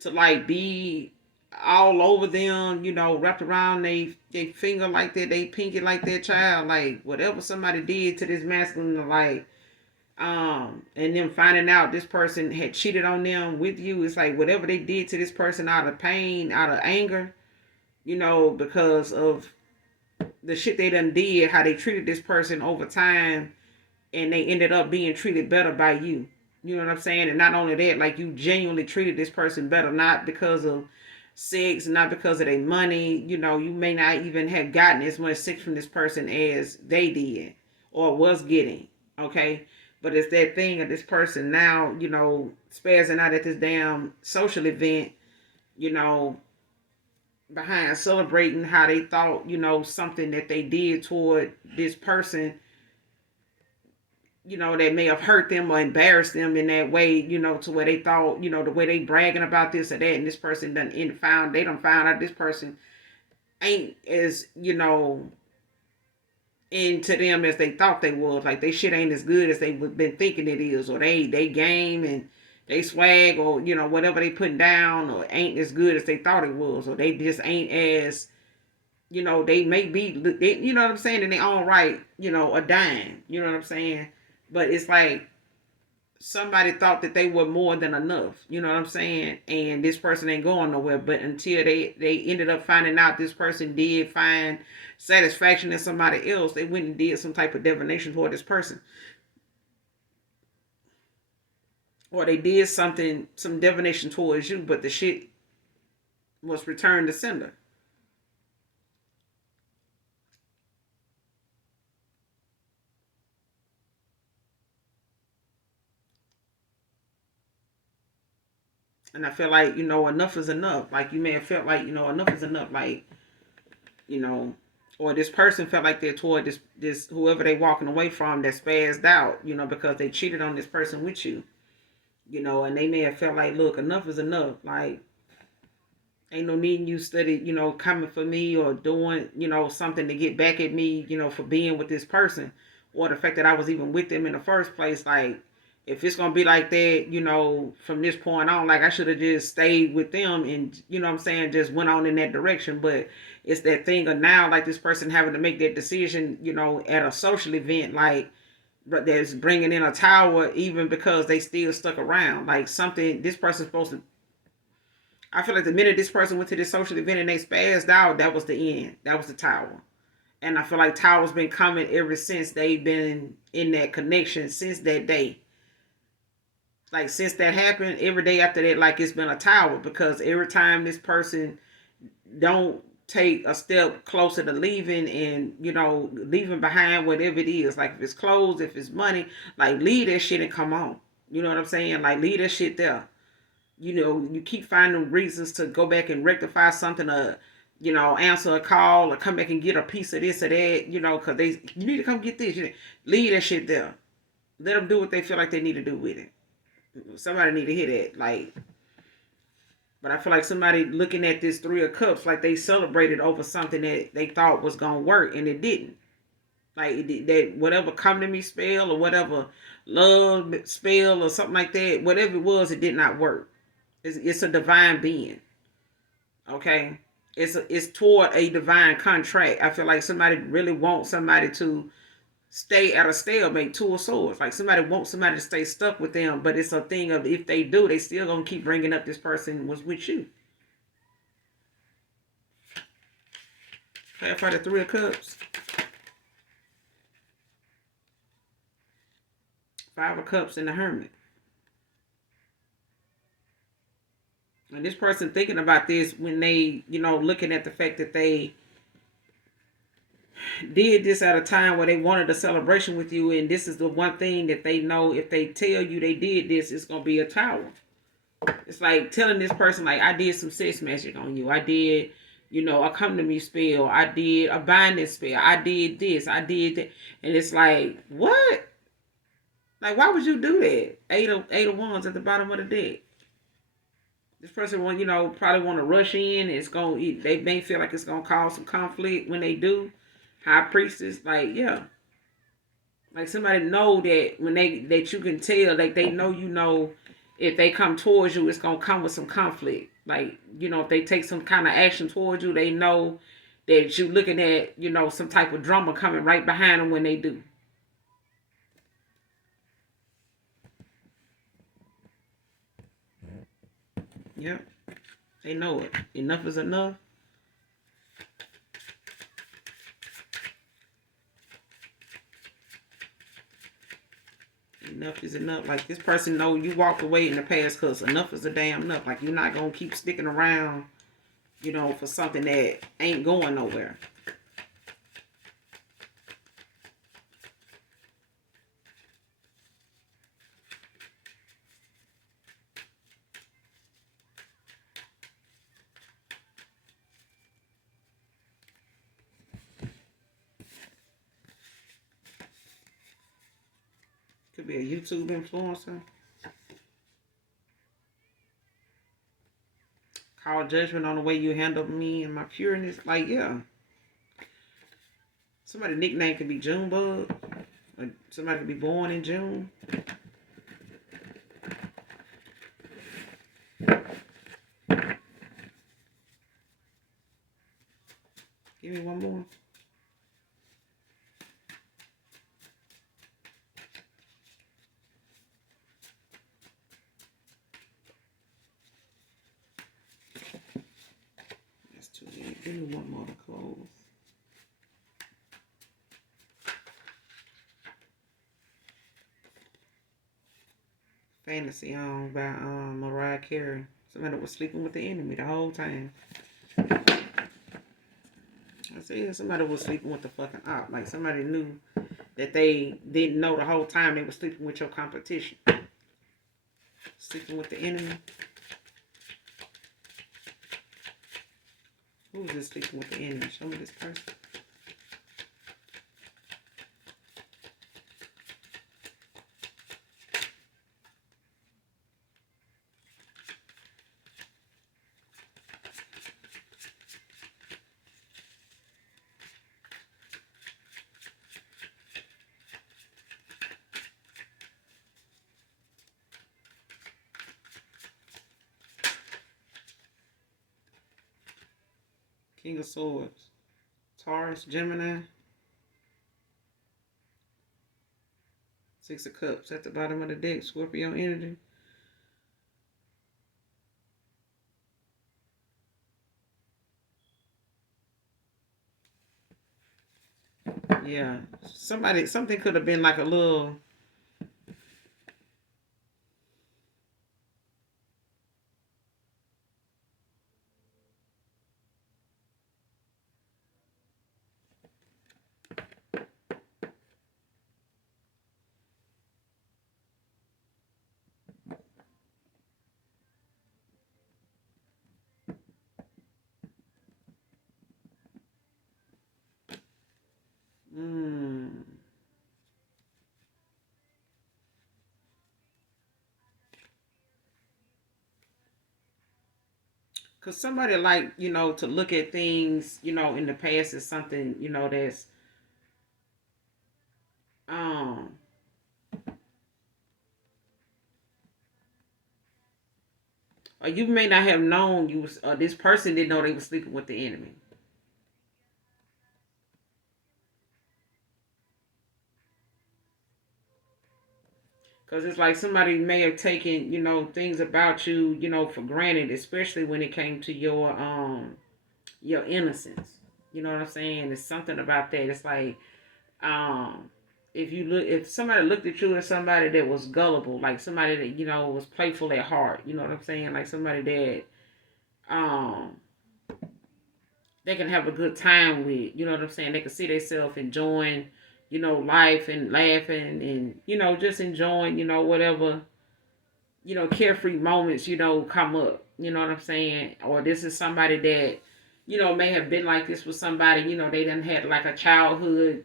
to like be all over them, wrapped around they finger like that, they pinky like that child, like whatever somebody did to this masculine, like, and then finding out this person had cheated on them with you, it's like whatever they did to this person out of pain, out of anger, because of the shit they done did, how they treated this person over time, and they ended up being treated better by you. You know what I'm saying? And not only that, like you genuinely treated this person better, not because of sex, not because of their money. You may not even have gotten as much sex from this person as they did or was getting. Okay. But it's that thing of this person now, spazzing out at this damn social event, you know, behind celebrating how they thought, something that they did toward this person, that may have hurt them or embarrassed them in that way, to where they thought, the way they bragging about this or that, and this person they done found out this person ain't as, into them as they thought they was. Like they shit ain't as good as they been thinking it is, or they game and they swag, or whatever they putting down, or ain't as good as they thought it was, or they just ain't as, they may be, you know what I'm saying, in their own right, a dime, you know what I'm saying? But it's like somebody thought that they were more than enough, you know what I'm saying? And this person ain't going nowhere. But until they ended up finding out this person did find satisfaction in somebody else, they went and did some type of divination toward this person. Or they did some divination towards you, but the shit was returned to sender. And I feel like, enough is enough. Like you may have felt like, enough is enough. Like, you know, or this person felt like they're toward this whoever they walking away from that spazzed out, because they cheated on this person with you, and they may have felt like, look, enough is enough. Like, ain't no need you study, coming for me or doing, something to get back at me, for being with this person, or the fact that I was even with them in the first place. Like, if it's gonna be like that, from this point on, like I should have just stayed with them and what I'm saying, just went on in that direction. But it's that thing of now, like this person having to make that decision, at a social event, like but there's bringing in a tower even because they still stuck around. Like something this person's supposed to, I feel like the minute this person went to this social event and they spazzed out, that was the end. That was the tower. And I feel like tower's been coming ever since they've been in that connection since that day. Like since that happened, every day after that, like it's been a tower because every time this person don't take a step closer to leaving and leaving behind whatever it is, like if it's clothes, if it's money, like leave that shit and come on. You know what I'm saying? Like leave that shit there. You keep finding reasons to go back and rectify something, or answer a call or come back and get a piece of this or that, because you need to come get this. Leave that shit there. Let them do what they feel like they need to do with it. Somebody need to hear that. Like, but I feel like somebody looking at this Three of Cups, like they celebrated over something that they thought was gonna work and it didn't. Like that whatever come to me spell or whatever love spell or something like that, whatever it was, it did not work. It's a divine being. Okay, it's toward a divine contract. I feel like somebody really wants somebody to stay at a stalemate, Two of Swords. Like somebody wants somebody to stay stuck with them, but it's a thing of if they do, they still gonna keep bringing up this person was with you. Clarify the Three of Cups, Five of Cups, and the Hermit. And this person thinking about this when they, looking at the fact that they did this at a time where they wanted a celebration with you, and this is the one thing that they know if they tell you they did this, it's gonna be a tower. It's like telling this person, like, I did some sex magic on you. I did, a come to me spell. I did a binding spell. I did this. I did that. And it's like, what? Like, why would you do that? Eight of wands at the bottom of the deck. This person want, probably want to rush in. It's going they may feel like it's gonna cause some conflict when they do. High priestess, like, yeah. Like somebody know that when that you can tell, like they know, if they come towards you, it's gonna come with some conflict. Like, if they take some kind of action towards you, they know that you looking at, some type of drama coming right behind them when they do. Yep. They know it. Enough is enough. Enough is enough. Like this person know you walked away in the past because enough is a damn enough. Like you're not gonna keep sticking around, for something that ain't going nowhere. Could be a YouTube influencer. Call judgment on the way you handle me and my pureness. Like, yeah. Somebody's nickname could be Junebug. Or somebody could be born in June. Give me one more. That's too many. Give me one more to close. Fantasy on by Mariah Carey. Somebody was sleeping with the enemy the whole time. I said somebody was sleeping with the fucking op. Like somebody knew that they didn't know the whole time they were sleeping with your competition. Sleeping with the enemy. Who is this sleeping with the enemy? Show me this person. King of Swords. Taurus, Gemini. Six of Cups at the bottom of the deck. Scorpio energy. Yeah. Something could have been like a little. Cause somebody like, to look at things, in the past is something, that's um or you may not have known you was this person didn't know they was sleeping with the enemy. Cause it's like somebody may have taken, things about you, for granted, especially when it came to your innocence. You know what I'm saying? It's something about that. It's like um if somebody looked at you as somebody that was gullible, like somebody that was playful at heart, you know what I'm saying, like somebody that um they can have a good time with, you know what I'm saying, they can see themselves enjoying, life and laughing and just enjoying, whatever, carefree moments, come up, you know what I'm saying, or this is somebody that may have been like this with somebody, they done had like a childhood,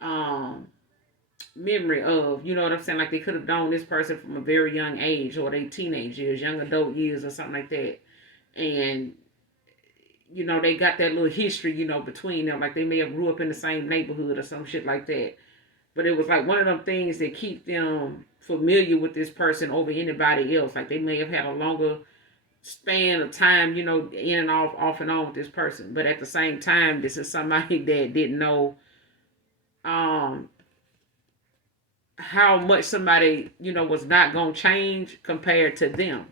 um memory of, you know what I'm saying? Like they could have known this person from a very young age or they teenage years, young adult years or something like that. And, they got that little history, between them. Like they may have grew up in the same neighborhood or some shit like that. But it was like one of them things that keep them familiar with this person over anybody else. Like they may have had a longer span of time, in and off and on with this person. But at the same time, this is somebody that didn't know um how much somebody, was not going to change compared to them.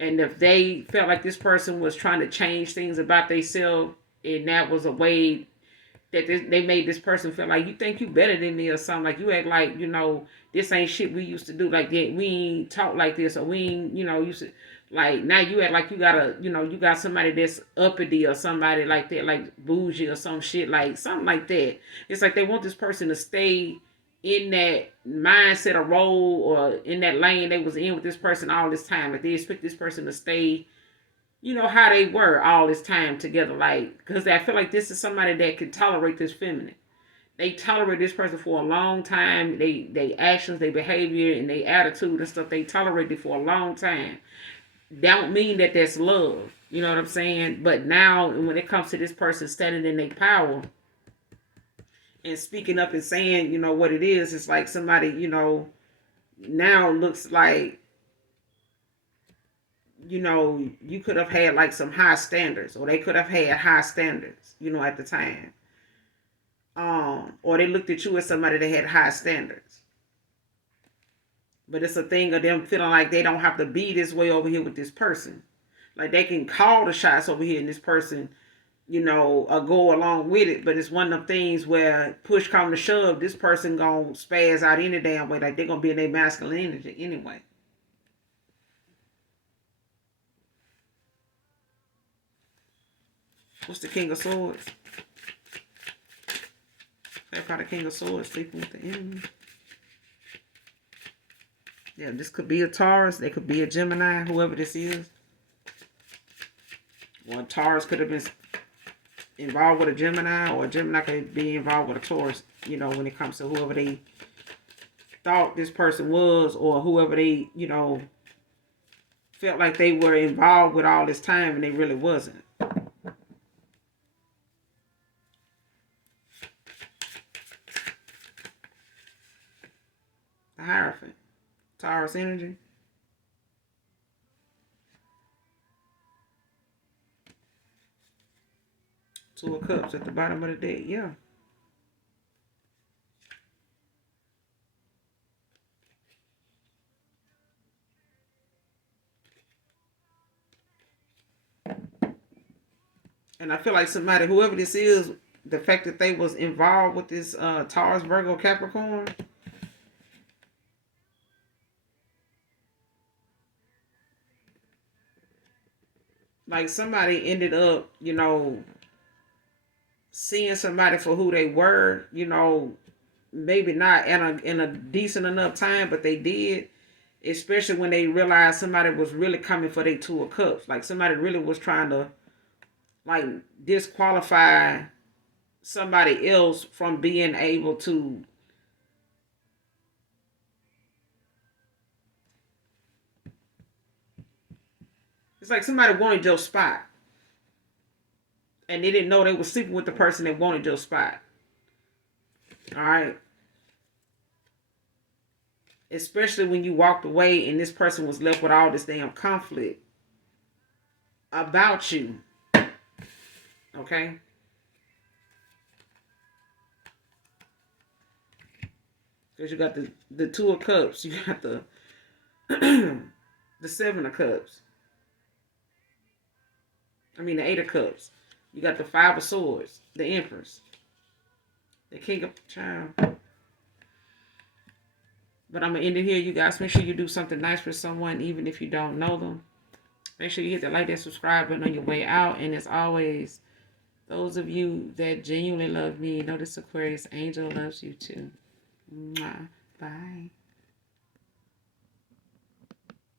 And if they felt like this person was trying to change things about themselves, and that was a way that they made this person feel like you think you better than me or something, like you act like, this ain't shit we used to do, like that we ain't talk like this, or we ain't, used to, like now you act like you got you got somebody that's uppity or somebody like that, like bougie or some shit, like something like that. It's like they want this person to stay in that mindset or role or in that lane they was in with this person all this time. Like they expect this person to stay, how they were all this time together. Like, because I feel like this is somebody that can tolerate this feminine. They tolerate this person for a long time. They actions, their behavior, and their attitude and stuff. They tolerate it for a long time. Don't mean that that's love. You know what I'm saying? But now, when it comes to this person standing in their power and speaking up and saying, what it is, it's like somebody, now looks like, you could have had like some high standards, or they could have had high standards, at the time. Or they looked at you as somebody that had high standards. But it's a thing of them feeling like they don't have to be this way over here with this person. Like they can call the shots over here and this person, or go along with it. But it's one of them things where push come to shove, this person gonna spaz out any damn way. Like they're gonna be in their masculine energy anyway. What's the King of Swords? That's how the King of Swords sleeping with the enemy. Yeah, this could be a Taurus. They could be a Gemini, whoever this is. Or Taurus could have been involved with a Gemini, or a Gemini could be involved with a Taurus, when it comes to whoever they thought this person was, or whoever they, felt like they were involved with all this time and they really wasn't. The Hierophant. Taurus energy. Two of Cups at the bottom of the deck. Yeah. And I feel like somebody, whoever this is, the fact that they was involved with this Taurus, Virgo, Capricorn, like somebody ended up, seeing somebody for who they were, maybe not in a decent enough time, but they did. Especially when they realized somebody was really coming for their Two of Cups. Like somebody really was trying to like disqualify somebody else from being able to. It's like somebody wanted your spot. And they didn't know they were sleeping with the person that wanted your spot. All right. Especially when you walked away and this person was left with all this damn conflict about you. Okay? Because you got the Two of Cups. You got the the Seven of Cups. I mean, the Eight of Cups. You got the Five of Swords. The Empress. The King of Child. But I'm going to end it here. You guys, make sure you do something nice for someone, even if you don't know them. Make sure you hit the like and subscribe button on your way out. And as always, those of you that genuinely love me, know this Aquarius angel loves you too. Mwah. Bye.